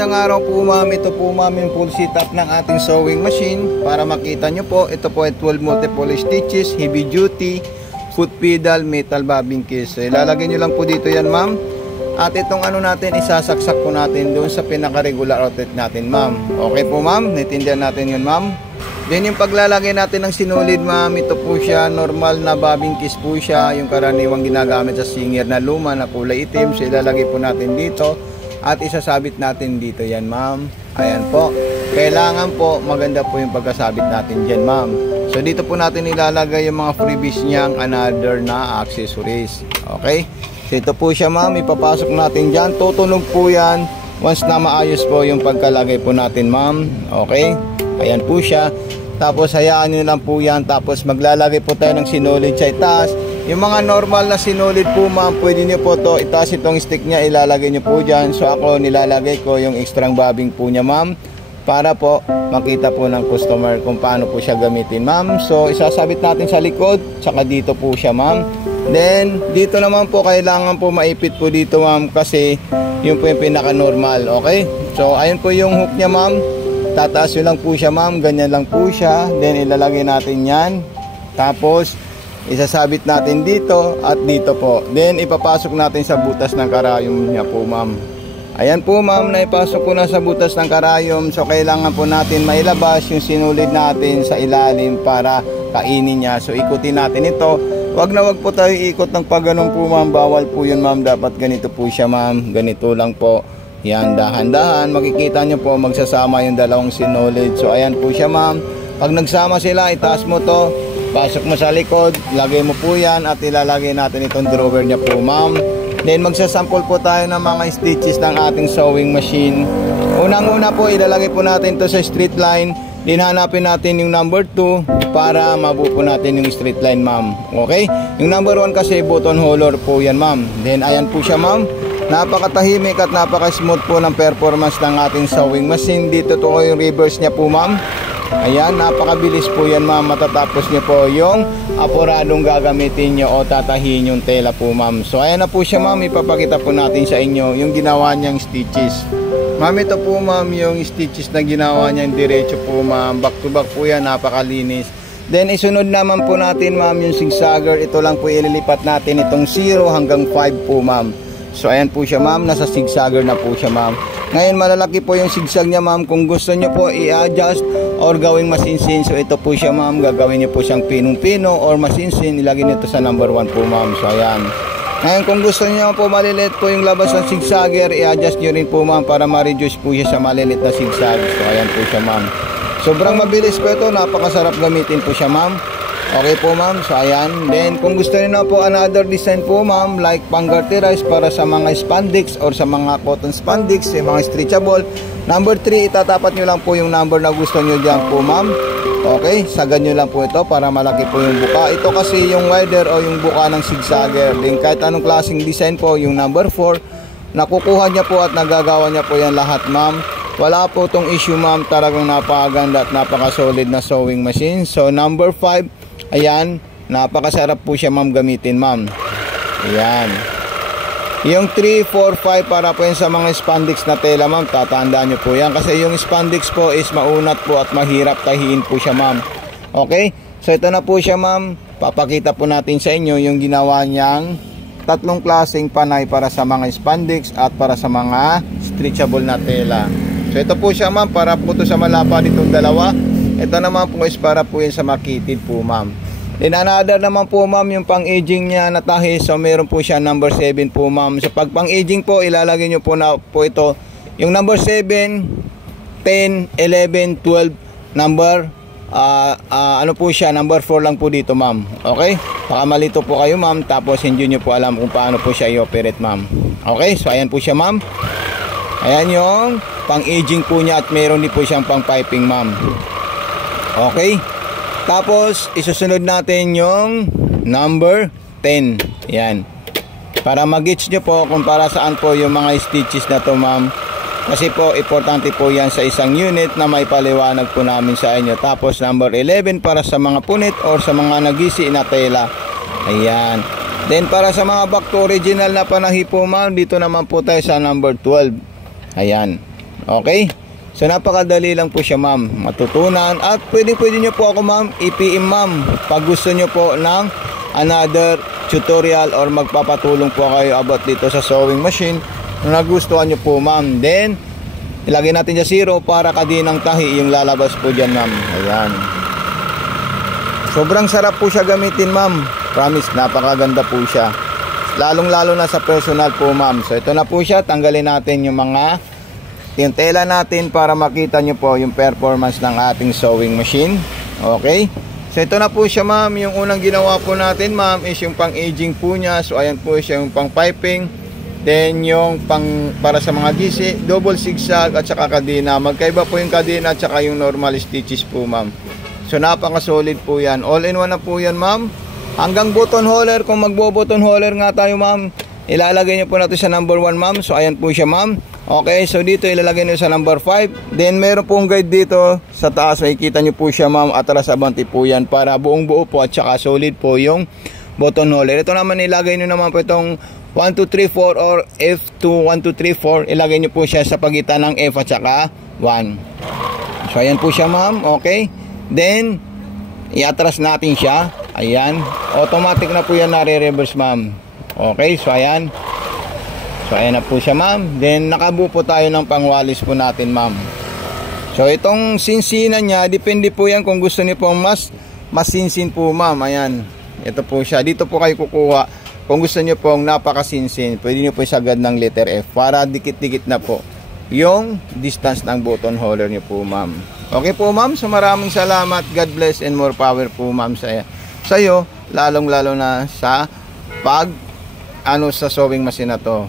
magandang araw po ma'am. Ito po ma'am yung full setup ng ating sewing machine. Para makita nyo po, ito po ay 12 multiple stitches, heavy duty, foot pedal, metal bobbin case. So ilalagay nyo lang po dito yan ma'am. At itong ano natin, isasaksak po natin doon sa pinaka-regular outlet natin ma'am. Okay po ma'am, naintindihan natin yun ma'am. Then yung paglalagay natin ng sinulid ma'am, ito po siya, normal na bobbin case po siya. Yung karaniwang ginagamit sa Singer na luma na kulay itim. So ilalagay po natin dito. At isasabit natin dito yan ma'am. Ayan po. Kailangan po maganda po yung pagkasabit natin dyan ma'am. So dito po natin ilalagay yung mga freebies niyang another na accessories. Okay. So ito po siya ma'am. Ipapasok natin dyan. Tutunog po yan once na maayos po yung pagkalagay po natin ma'am. Okay. Ayan po siya. Tapos hayaan nyo lang po yan. Tapos maglalagay po tayo ng sinulid sa itaas. Yung mga normal na sinulid po ma'am, pwede nyo po to itaas itong stick nya, ilalagay nyo po dyan. So ako nilalagay ko yung extrang bobbing po nya ma'am, para po makita po ng customer kung paano po siya gamitin ma'am. So isasabit natin sa likod, tsaka dito po siya ma'am. Then dito naman po kailangan po maipit po dito ma'am, kasi yun po yung pinaka normal. Okay, so ayun po yung hook nya ma'am. Tataas yun lang po siya ma'am, ganyan lang po siya. Then ilalagay natin yan, tapos isasabit natin dito at dito po. Then ipapasok natin sa butas ng karayom niya po ma'am. Ayan po ma'am, naipasok ko na sa butas ng karayom. So kailangan po natin mailabas yung sinulid natin sa ilalim para kainin niya. So ikutin natin ito. Wag na wag po tayo ikot ng pagganong po ma'am. Bawal po yun ma'am. Dapat ganito po siya ma'am. Ganito lang po. Yan, dahan-dahan. Makikita nyo po magsasama yung dalawang sinulid. So ayan po siya ma'am. Pag nagsama sila, itaas mo to, pasok mo sa likod, lagay mo po yan at ilalagay natin itong drawer niya po ma'am. Then magsasample po tayo ng mga stitches ng ating sewing machine. Unang-una po ilalagay po natin to sa straight line. Then hanapin natin yung number 2 para mabuo po natin yung straight line ma'am. Okay? Yung number 1 kasi button holder po yan ma'am. Then ayan po siya ma'am. Napakatahimik at napaka-smooth po ng performance ng ating sewing machine. Dito to yung reverse niya po ma'am. Ayan, napakabilis po yan ma'am. Matatapos nyo po yung apuradong gagamitin nyo o tatahin yung tela po ma'am. So ayan na po siya ma'am. Ipapakita po natin sa inyo yung ginawa niyang stitches. Ma'am, ito po ma'am yung stitches na ginawa niya diretso po ma'am. Back to back po yan, napakalinis. Then isunod naman po natin ma'am yung zigzagger. Ito lang po ililipat natin itong 0 hanggang 5 po ma'am. So ayan po siya ma'am, nasa zigzagger na po siya ma'am. Ngayon malalaki po yung zigzag niya ma'am. Kung gusto nyo po i-adjust or gawing masinsin, so ito po siya ma'am. Gagawin nyo po siyang pinong-pino or masinsin, ilagay nyo ito sa number 1 po ma'am. So ayan. Ngayon kung gusto nyo po malilit po yung labas ng zigzagger, i-adjust nyo rin po ma'am para ma-reduce po siya sa malilit na zigzag. So ayan po siya ma'am. Sobrang mabilis po ito, napakasarap gamitin po siya ma'am. Okay po ma'am, so ayan. Then kung gusto niyo na po another design po ma'am, like pang garterize para sa mga spandex or sa mga cotton spandex, yung mga stretchable, number 3, itatapat nyo lang po yung number na gusto nyo dyan po ma'am. Okay, sagad nyo lang po ito para malaki po yung buka. Ito kasi yung wider o yung buka ng zigzagger. Then kahit anong klaseng design po, yung number 4, nakukuha niya po at nagagawa niya po yan lahat ma'am. Wala po tong issue ma'am, talagang napakaganda at napaka-solid na sewing machine. So number 5, ayan, napakasarap po siya ma'am gamitin ma'am. Ayan. Yung 3, 4, 5 para po yan sa mga spandex na tela ma'am. Tatandaan nyo po yan. Kasi yung spandex po is maunat po at mahirap tahiin po siya ma'am. Okay? So ito na po siya ma'am. Papakita po natin sa inyo yung ginawa niyang tatlong klaseng panay para sa mga spandex at para sa mga stretchable na tela. So ito po siya ma'am, para po ito sa malapa ditong dalawa. Ito naman po is para po yun sa makitid po ma'am. Then another naman po ma'am yung pang aging niya na tahi. So meron po siya number 7 po ma'am. So pag pang aging po ilalagay nyo po na po ito yung number 7, 10, 11, 12 number ano po siya, number 4 lang po dito ma'am. Okay, baka malito po kayo ma'am, tapos hindi nyo po alam kung paano po siya i-operate ma'am. Okay, so ayan po siya ma'am. Ayan yung pang aging po niya at meron din po siyang pang piping ma'am. Okay, tapos isusunod natin yung number 10. Yan, para mag-gauge nyo po kung para saan po yung mga stitches na to ma'am. Kasi po importante po yan sa isang unit na may paliwanag po namin sa inyo. Tapos number 11 para sa mga punit or sa mga nagisi na tela. Ayan. Then para sa mga back to original na panahi po ma'am, dito naman po tayo sa number 12. Ayan. Okay? So napakadali lang po siya ma'am matutunan, at pwede nyo po ako ma'am i-PM ma'am pag gusto nyo po ng another tutorial or magpapatulong po kayo about dito sa sewing machine na nagustuhan nyo po ma'am. Then ilagay natin sa 0 para kadinang tahi yung lalabas po dyan ma'am. Ayan, sobrang sarap po siya gamitin ma'am, promise napakaganda po siya, lalong lalo na sa personal po ma'am. So ito na po siya, tanggalin natin yung tela natin para makita nyo po yung performance ng ating sewing machine. Okay, so ito na po siya ma'am. Yung unang ginawa po natin ma'am is yung pang aging po niya. So ayan po siya yung pang piping, then yung pang para sa mga gisi, double zigzag at saka kadena. Magkaiba po yung kadena at saka yung normal stitches po ma'am. So napaka solid po yan, all in one na po yan ma'am. Hanggang button holder, kung magbo-button holder nga tayo ma'am, ilalagay nyo po natin sa number 1 ma'am. So ayan po siya ma'am. Okay, so dito ilalagay nyo sa number 5. Then meron pong guide dito sa taas, makikita nyo po siya ma'am, atras abante po yan para buong buo po at saka solid po yung button holder. Ito naman ilagay nyo naman po itong 1, 2, 3, 4 or F2, 1, 2, 3, 4. Ilagay nyo po siya sa pagitan ng F at saka 1. So ayan po siya ma'am. Okay, then iatras natin siya. Ayan, automatic na po yan nare-reverse ma'am. Okay, so ayan. So ayan na po siya ma'am. Then nakabuo po tayo ng pangwalis po natin ma'am. So itong sinsinan niya, depende po yan kung gusto niyo pong mas sinsin po ma'am. Ayan, ito po siya. Dito po kayo kukuha kung gusto niyo pong napakasinsin. Pwede niyo po isagad ng letter F para dikit-dikit na po yung distance ng button holder niyo po ma'am. Okay po ma'am, so maraming salamat. God bless and more power po ma'am sa'yo, lalong lalo na sa sa sewing machine na to.